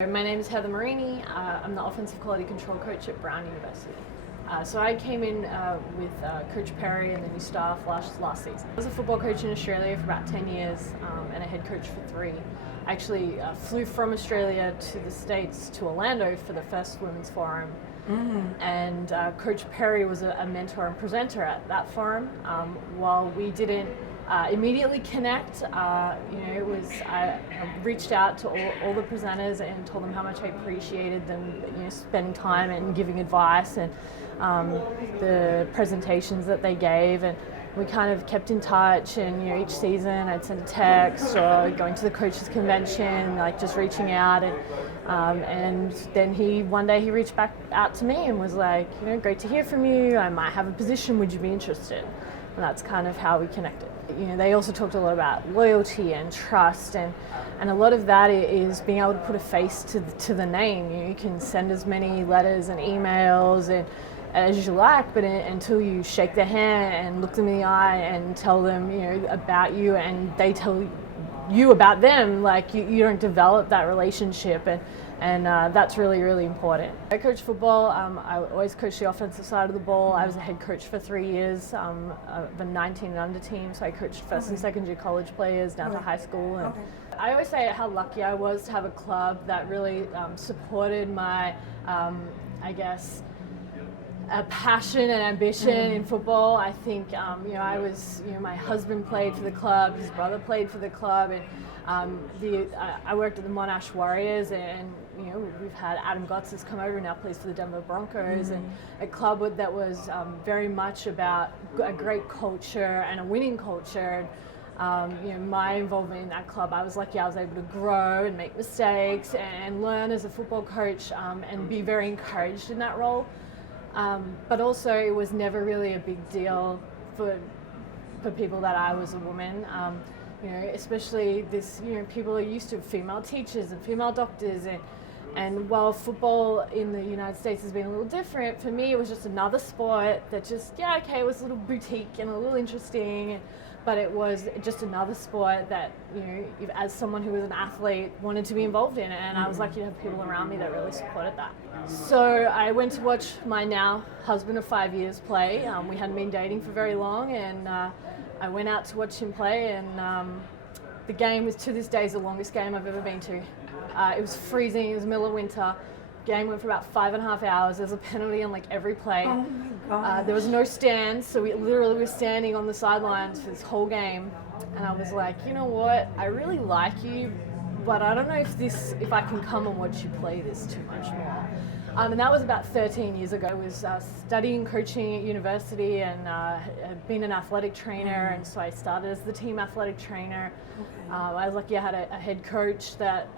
My name is Heather Marini. I'm the offensive quality control coach at Brown University. So I came in with Coach Perry and the new staff last season. I was a football coach in Australia for about 10 years and a head coach for 3. I actually flew from Australia to the States to Orlando for the first Women's Forum. And Coach Perry was a mentor and presenter at that forum. While we didn't immediately connect, I reached out to all the presenters and told them how much I appreciated them, spending time and giving advice and the presentations that they gave, and we kind of kept in touch. And each season I'd send a text or going to the coaches convention, like just reaching out. And then one day he reached back out to me and was like, great to hear from you. I might have a position. Would you be interested? And that's kind of how we connected. They also talked a lot about loyalty and trust, and a lot of that is being able to put a face to the name. You can send as many letters and emails as you like, but until you shake their hand and look them in the eye and tell them about you, and they tell you about them, like you don't develop that relationship, and that's really, really important. I coach football. I always coach the offensive side of the ball. I was a head coach for 3 years of a 19 and under team, so I coached first and second year college players down to high school. And I always say how lucky I was to have a club that really supported my, a passion and ambition in football. I think, my husband played for the club, his brother played for the club, and I worked at the Monash Warriors, and we've had Adam Gotts has come over and now plays for the Denver Broncos, and a club that was very much about a great culture and a winning culture. My involvement in that club, I was lucky I was able to grow and make mistakes and learn as a football coach, and be very encouraged in that role. But also it was never really a big deal for people that I was a woman. Especially people are used to female teachers and female doctors, and while football in the United States has been a little different, for me it was just another sport that it was a little boutique and a little interesting, but it was just another sport that, as someone who was an athlete, wanted to be involved in, and I was lucky to have people around me that really supported that. So I went to watch my now husband of 5 years play. We hadn't been dating for very long, and I went out to watch him play, and the game was, to this day, is the longest game I've ever been to. It was freezing, it was middle of winter. Game went for about 5.5 hours. There's a penalty on every play. Oh my God. There was no stands, so we literally were standing on the sidelines for this whole game. And I was like, you know what? I really like you, but I don't know if I can come and watch you play this too much more. And that was about 13 years ago. I was studying coaching at university, and had been an athletic trainer, and so I started as the team athletic trainer. I was lucky I had a head coach that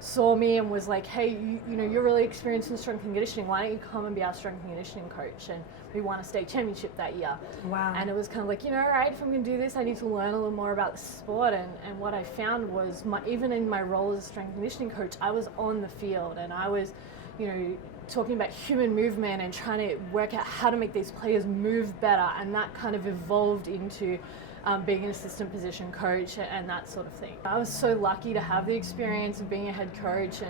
saw me and was like, hey, you're really experienced in strength and conditioning. Why don't you come and be our strength and conditioning coach? And we won a state championship that year. Wow. And it was kind of like, all right, if I'm going to do this, I need to learn a little more about the sport. And what I found was, even in my role as a strength and conditioning coach, I was on the field, and I was, talking about human movement and trying to work out how to make these players move better. And that kind of evolved into being an assistant position coach and that sort of thing. I was so lucky to have the experience of being a head coach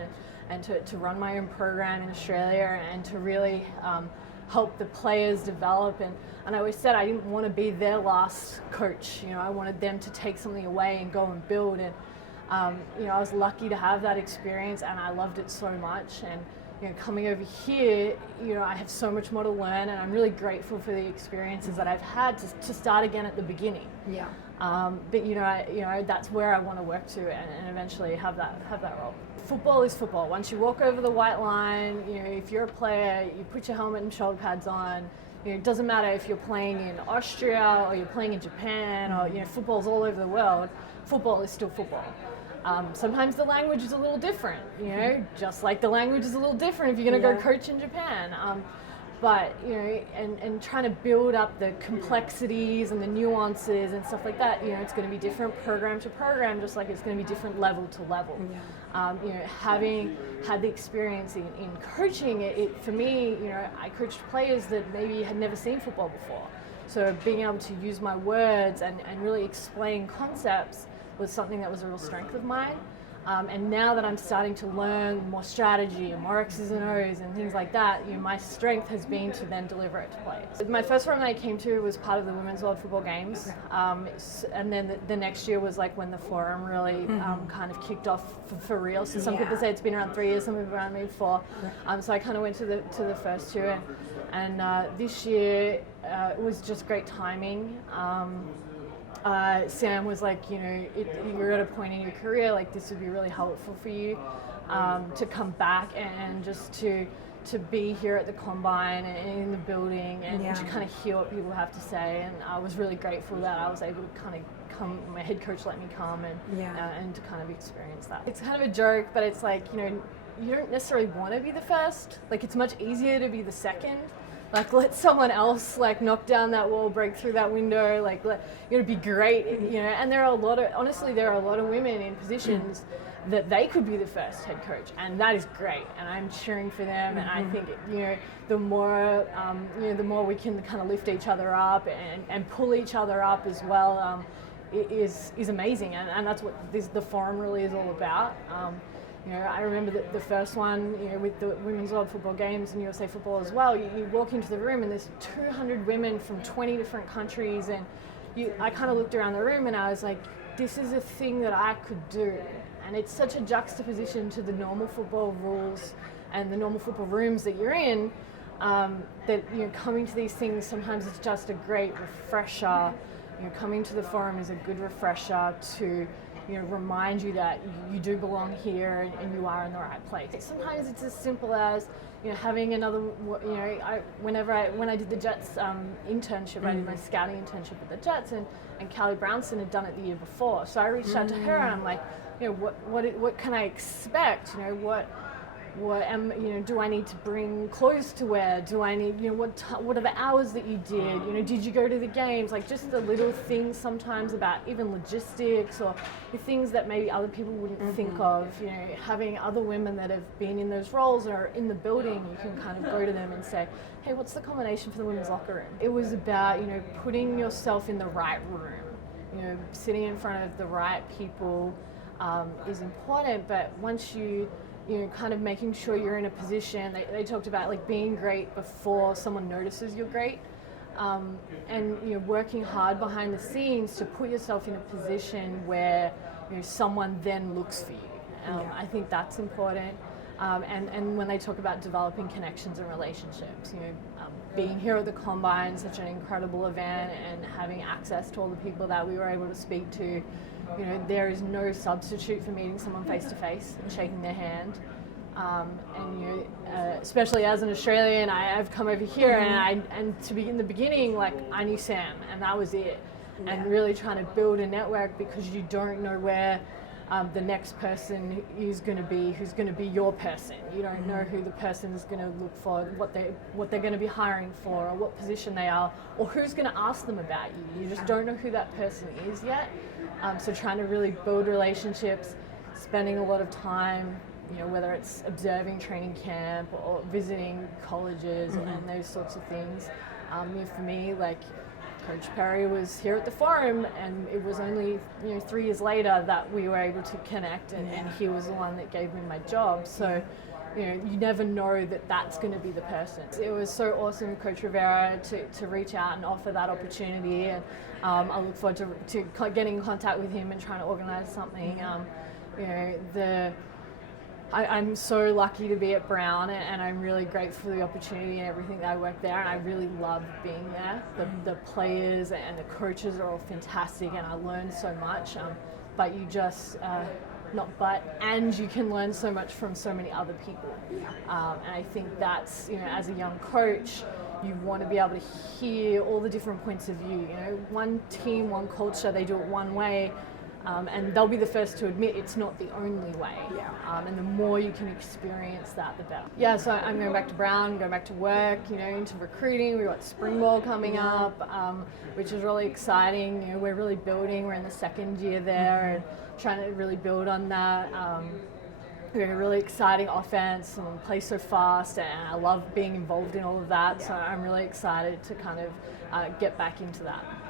and to run my own program in Australia, and to really help the players develop. And I always said I didn't want to be their last coach. I wanted them to take something away and go and build. And I was lucky to have that experience, and I loved it so much. And coming over here, I have so much more to learn, and I'm really grateful for the experiences that I've had to start again at the beginning. Yeah. But that's where I want to work to, and eventually have that role. Football is football. Once you walk over the white line, if you're a player, you put your helmet and shoulder pads on. It doesn't matter if you're playing in Austria or you're playing in Japan, or football's all over the world. Football is still football. Sometimes the language is a little different, just like the language is a little different if you're going to go coach in Japan. But, and trying to build up the complexities and the nuances and stuff like that, it's going to be different program to program, just like it's going to be different level to level. Having had the experience in coaching, for me, I coached players that maybe had never seen football before. So being able to use my words and really explain concepts was something that was a real strength of mine. And now that I'm starting to learn more strategy and more X's and O's and things like that, my strength has been to then deliver it to players. My first forum that I came to was part of the Women's World Football Games, and then the next year was like when the forum really kind of kicked off for real. So some people say it's been around 3 years, some people around maybe 4. So I kind of went to the first 2, and this year it was just great timing. Sam was like, you're at a point in your career, like this would be really helpful for you to come back and just to be here at the combine and in the building and to kind of hear what people have to say. And I was really grateful that I was able to kind of come, my head coach let me come and to kind of experience that. It's kind of a joke, but it's like, you don't necessarily want to be the first. Like it's much easier to be the second. Like let someone else like knock down that wall, break through that window, like it'd be great, and there are a lot of women in positions that they could be the first head coach, and that is great, and I'm cheering for them. And I think the more the more we can kind of lift each other up and pull each other up as well is amazing, and that's what the forum really is all about. I remember the first one, with the Women's World Football Games and USA Football as well. You walk into the room and there's 200 women from 20 different countries, and I kind of looked around the room and I was like, this is a thing that I could do. And it's such a juxtaposition to the normal football rules and the normal football rooms that you're in, that coming to these things, sometimes it's just a great refresher. Coming to the forum is a good refresher to remind you that you do belong here and you are in the right place. Sometimes it's as simple as having another. When I did the Jets internship, I did my scouting internship at the Jets, and Callie Brownson had done it the year before. So I reached out to her and I'm like, what can I expect? Do I need to bring clothes to wear? Do I need, what are the hours that you did? Did you go to the games? Like just the little things sometimes about even logistics or the things that maybe other people wouldn't think of. Having other women that have been in those roles or in the building, you can kind of go to them and say, hey, what's the combination for the women's locker room? It was about, putting yourself in the right room. Sitting in front of the right people is important, but once kind of making sure you're in a position. They talked about like being great before someone notices you're great, and working hard behind the scenes to put yourself in a position where someone then looks for you. I think that's important. And when they talk about developing connections and relationships, being here at the Combine, such an incredible event, and having access to all the people that we were able to speak to, there is no substitute for meeting someone face to face and shaking their hand. Especially as an Australian, I've come over here and to be in the beginning, like I knew Sam and that was it. And really trying to build a network, because you don't know where the next person is going to be, who's going to be your person. You don't know who the person is going to look for, what they're going to be hiring for, or what position they are, or who's going to ask them about you. You just don't know who that person is yet. So trying to really build relationships, spending a lot of time, whether it's observing training camp or visiting colleges and those sorts of things. For me, like Coach Perry was here at the forum, and it was only 3 years later that we were able to connect, and he was the one that gave me my job. So you never know that that's going to be the person. It was so awesome, Coach Rivera, to reach out and offer that opportunity, and I look forward to getting in contact with him and trying to organize something. I'm so lucky to be at Brown, and I'm really grateful for the opportunity and everything that I work there, and I really love being there. The players and the coaches are all fantastic, and I learned so much, but you just, and you can learn so much from so many other people. And I think that's, as a young coach, you want to be able to hear all the different points of view. One team, one culture, they do it one way. And they'll be the first to admit it's not the only way. And the more you can experience that, the better. Yeah, so I'm going back to Brown, going back to work, into recruiting. We've got spring ball coming up, which is really exciting. We're really building. We're in the second year there and trying to really build on that. We're a really exciting offense and play so fast, and I love being involved in all of that. So I'm really excited to kind of get back into that.